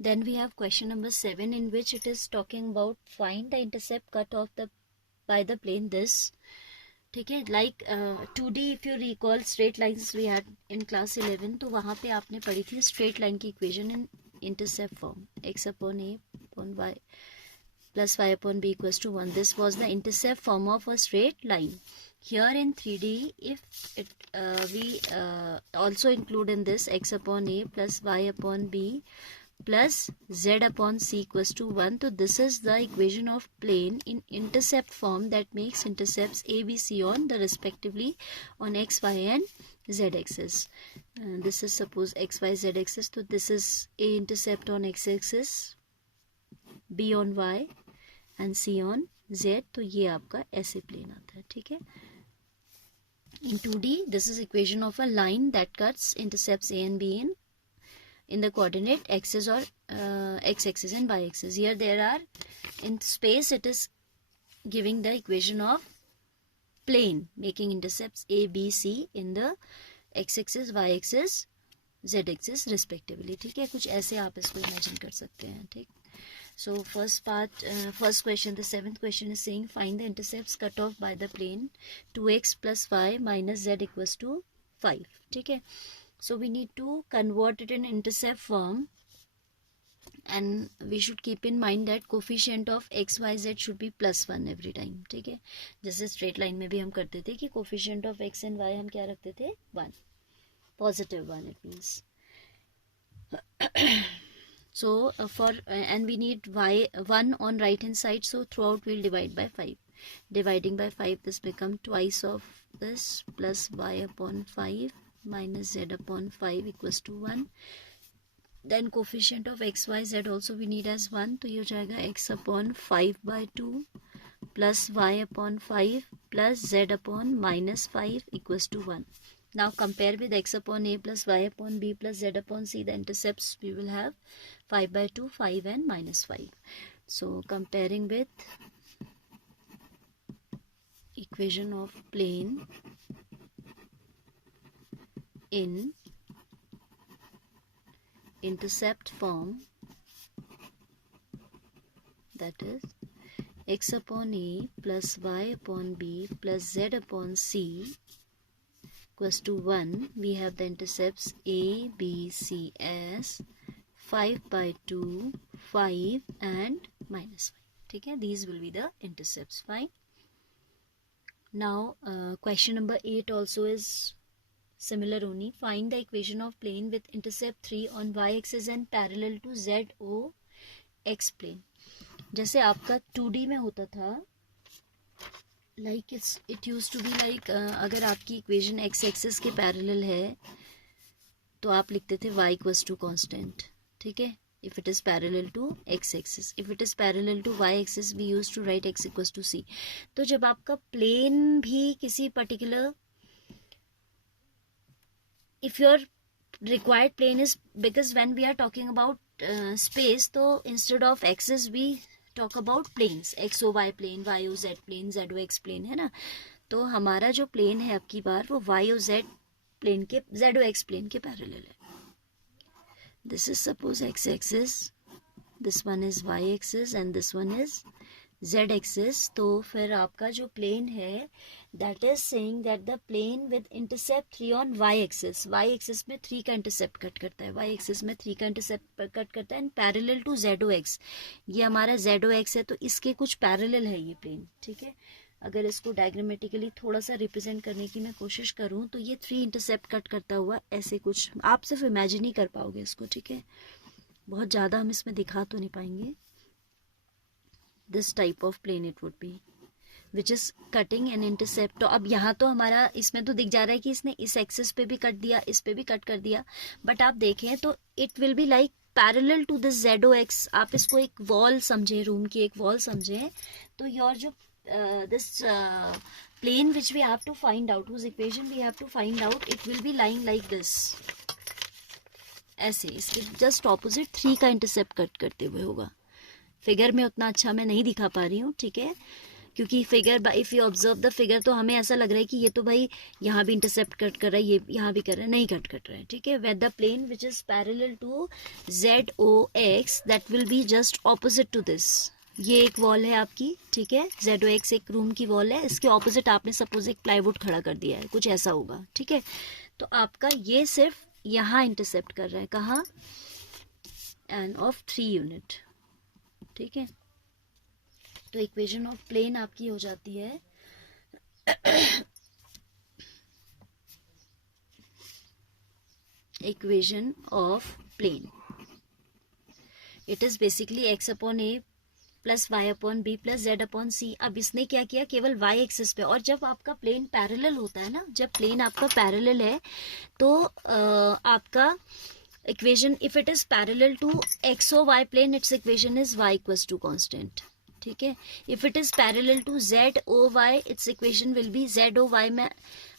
Then we have question number 7, in which it is talking about find the intercept cut off by the plane this. ठीक है, like 2D if you recall straight lines we had in class 11, तो वहाँ पे आपने पढ़ी थी straight line की equation in intercept form, x upon a upon y plus y upon b equals to 1. This was the intercept form of a straight line. Here in 3D, if we also include in this x upon a plus y upon b plus z upon c equals to 1. So this is the equation of plane in intercept form that makes intercepts a, b, c on the respectively on x, y and z axis. This is suppose x, y, z axis. So this is a intercept on x axis, b on y and c on z. तो ये आपका ऐसे plane आता है. ठीक है. In 2D, this is equation of a line that cuts intercepts a and b in the coordinate axis or x axis and y axis. Here there are in space, it is giving the equation of plane making intercepts a, b, c in the x axis, y axis, z axis respectively. ठीक है, कुछ ऐसे आप इसको imagine कर सकते हैं. ठीक. So first part, first question, the 7th question is saying find the intercepts cut off by the plane 2x plus y minus z equals to 5. ठीक है. So we need to convert it in intercept form, and we should keep in mind that coefficient of x, y, z should be +1 every time. ठीक है, जैसे straight line में भी हम करते थे कि coefficient of x and y हम क्या रखते थे, 1, positive 1 it means. So for and we need y1 on right hand side, so throughout we'll divide by 5. Dividing by 5, this become twice of this plus y upon 5 minus z upon 5 equals to 1. Then coefficient of x, y, z also we need as 1, तो ये हो जाएगा x upon 5 by 2 plus y upon 5 plus z upon minus 5 equals to 1. Now compare with x upon a plus y upon b plus z upon c. The intercepts we will have 5 by 2, 5 and minus 5. So comparing with equation of plane in intercept form, that is x upon a plus y upon b plus z upon c equals to 1, we have the intercepts a, b, c as 5 by 2, 5 and minus 5. ठीक है, these will be the intercepts. Fine. Now question number 8 also is similar only. Find the equation of plane with intercept 3 on y axis and parallel to z o x plane. जैसे आपका 2D में होता था, like it used to be like अगर आपकी equation x axis के पैरेलल है तो आप लिखते थे y इक्वल्स टू कांस्टेंट. ठीक है, if it is parallel to x axis. If it is parallel to y axis, we used to write x equals to c. तो जब आपका प्लेन भी किसी particular, if your required plane is, because when we are talking about space, तो instead of axis we talk about planes, xy plane, y-o-z plane, z-o-x plane, है ना. तो हमारा जो प्लेन है अब की बार वो y-o-z प्लेन के, z-o-x प्लेन के पैरेलल है. This is suppose x axis, this one is y axis and this one is z axis. तो फिर आपका जो प्लेन है, that is saying that the plane with intercept 3 on y axis, y axis में 3 का intercept कट करता है, y axis में 3 का intercept कट करता है, and parallel to z-o-x. ये हमारा z-o-x है, तो इसके कुछ पैरेलल है ये प्लेन. ठीक है, अगर इसको डायग्रामेटिकली थोड़ा सा रिप्रेजेंट करने की मैं कोशिश करूं तो ये 3 इंटरसेप्ट कट करता हुआ ऐसे कुछ, आप सिर्फ इमेजिन ही कर पाओगे इसको. ठीक है, बहुत ज़्यादा हम इसमें दिखा तो नहीं पाएंगे. This type of plane it would be which is cutting an intercept. तो अब यहाँ तो हमारा इसमें तो दिख जा रहा है कि इसने इस एक्सिस पे भी कट दिया, इस पे भी कट कर दिया, बट आप देखें तो it will be like parallel to this z-o-x. आप इसको एक वॉल समझें, रूम की एक वॉल समझें. तो योर जो this plane which we have to find out, whose equation we have to find out, it will be lying like this. ऐसे इसके जस्ट ऑपोजिट 3 का इंटरसेप्ट कट करते हुए होगा. फिगर में उतना अच्छा मैं नहीं दिखा पा रही हूँ. ठीक है, क्योंकि figure, if you observe the figure, तो हमें ऐसा लग रहा है कि ये तो भाई यहाँ भी इंटरसेप्ट कट कर रहा है, ये यहाँ भी कर रहा है, नहीं कट रहा है, ठीक है। When the plane which is parallel to ZOX that will be just opposite to this. ये एक वॉल है आपकी, ठीक है, ZOX एक रूम की वॉल है, इसके ऑपोजिट आपने सपोज एक प्लाईवुड खड़ा कर दिया है, कुछ ऐसा होगा, ठीक है। तो आपका ये सिर्फ यहाँ इंटरसेप्ट कर रहा है, कहाँ, एंड ऑफ 3 यूनिट, ठीक है। तो इक्वेशन ऑफ प्लेन आपकी हो जाती है equation of plane, it is basically x upon a plus y upon b plus z upon c। अब इसने क्या किया, केवल y एक्सिस पे, और जब आपका प्लेन पैरेलल होता है ना, जब प्लेन आपका पैरेलल है तो आपका equation, if it is parallel to XOY plane, its equation is y equals to constant, ठीक है। If it is parallel to ZOY, its equation will be ZOY में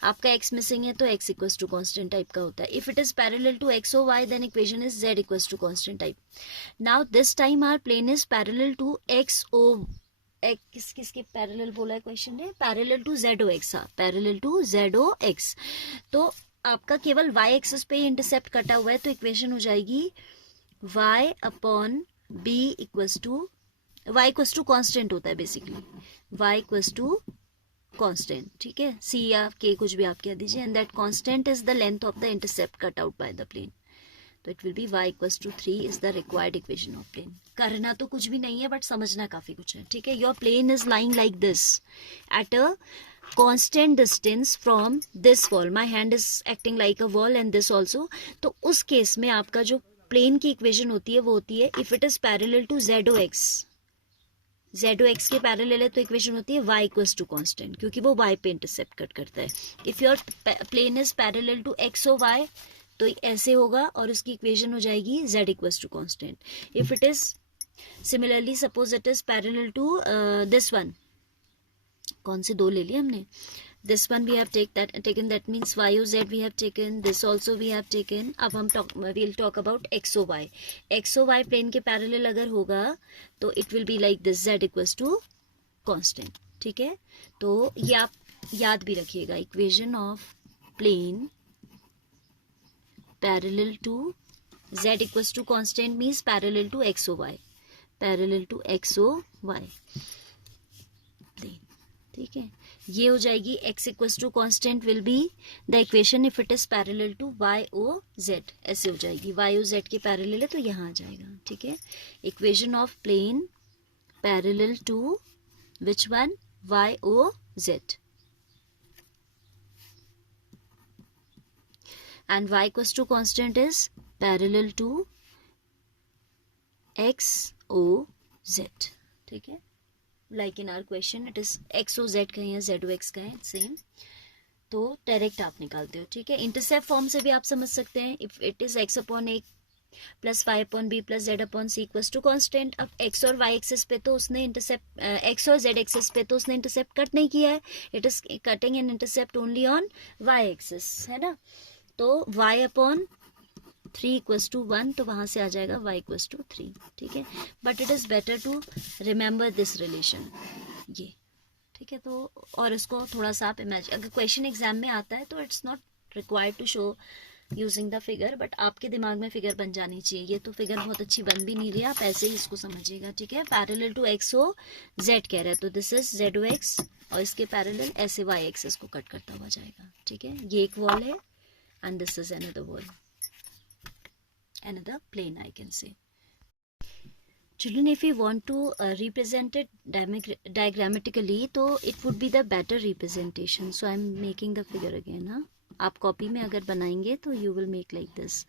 आपका x मिसिंग है तो x equals to constant type का होता है। If it is parallel to XOY then equation is Z equals to constant type. Now this time our plane is parallel to किसके parallel बोला है क्वेश्चन ने, parallel to ZOX, हाँ, parallel to ZOX। तो आपका केवल y एक्सिस पे ही intercept कटा हुआ है, तो इक्वेशन हो जाएगी y upon b equals to, y equals to constant होता है basically, y equals to constant, ठीक है, c या k कुछ भी आप कह दीजिए, and that constant is the length of the intercept cut out by the plane. तो it will be y equals to 3 is the required equation of plane. करना तो कुछ भी नहीं है बट समझना काफी कुछ है, ठीक है। Your plane is lying like this at a constant distance from this wall, my hand is acting like a wall and this also। तो उस केस में आपका जो प्लेन की इक्वेशन होती है वो होती है, if it is parallel to ZOX, ZOX के पैरेलल है तो इक्वेशन होती है y इक्वल्स टू कांस्टेंट, क्योंकि वो y पे इंटरसेप्ट कट करता है। If your plane is parallel to XOY तो ऐसे होगा, और उसकी इक्वेशन हो जाएगी Z equals to constant. If it is similarly, suppose it is parallel to this one, कौन से दो ले लिए हमने, this one we have taken, that means YOZ we have taken, this also we have taken। अब हम we'll talk about XOY। XOY plane के पैरेलल अगर होगा तो it will be like this, Z equals to constant, ठीक है। तो ये आप याद भी रखिएगा, equation of plane parallel to Z equals to constant means parallel to XOY, parallel to XOY plane, ठीक है। ये हो जाएगी x equals to constant will be the equation if it is parallel to YOZ, ऐसे हो जाएगी, YOZ के पैरेलल है तो यहाँ आ जाएगा, ठीक है। Equation of plane parallel to which one, YOZ, and y equals to constant is parallel to XOZ, ठीक है। Like in our question it is XOZ का है या ZOX का है, सेम, तो डायरेक्ट आप निकालते हो, ठीक है। इंटरसेप्ट फॉर्म से भी आप समझ सकते हैं, if it is x upon a plus y upon b plus z upon c equals to constant. अब x और y एक्सिस पे तो उसने इंटरसेप्ट, x और z एक्सिस पे तो उसने इंटरसेप्ट कट नहीं किया है, it is cutting an intercept only on y axis, है ना। तो y अपॉन 3 इक्वल्स टू 1, तो वहां से आ जाएगा y इक्वल्स टू 3, ठीक है। But it is better to remember this relation, ये, ठीक है। तो और इसको थोड़ा सा आप इमेजिन, अगर क्वेश्चन एग्जाम में आता है तो it's not required to show using the figure, but आपके दिमाग में फिगर बन जानी चाहिए। ये तो फिगर बहुत अच्छी बन भी नहीं रही, आप ऐसे ही इसको समझिएगा, ठीक है। पैरेलल टू XOZ कह रहा है तो दिस इज ZOX, और इसके पैरेलल ऐसे y एक्सिस को कट करता हुआ जाएगा, ठीक है। ये एक वॉल है and this is another wall, another plane I can say। Children, if we want to represent it diagrammatically, तो it would be the better representation, so I am making the figure again, हाँ। आप copy में अगर बनाएंगे तो you will make like this,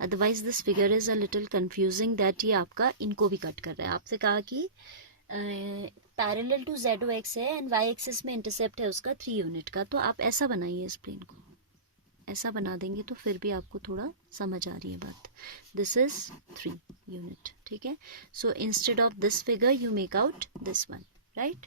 otherwise this figure is a little confusing that ये आपका इनको भी कट कर रहा है। आपसे कहा कि पैरेलल टू ZOX है एंड y एक्सिस में इंटरसेप्ट है उसका 3 यूनिट का, तो आप ऐसा बनाइए इस प्लेन को, ऐसा बना देंगे तो फिर भी आपको थोड़ा समझ आ रही है बात। दिस इज 3 यूनिट, ठीक है। So instead of this figure you make out this one, right.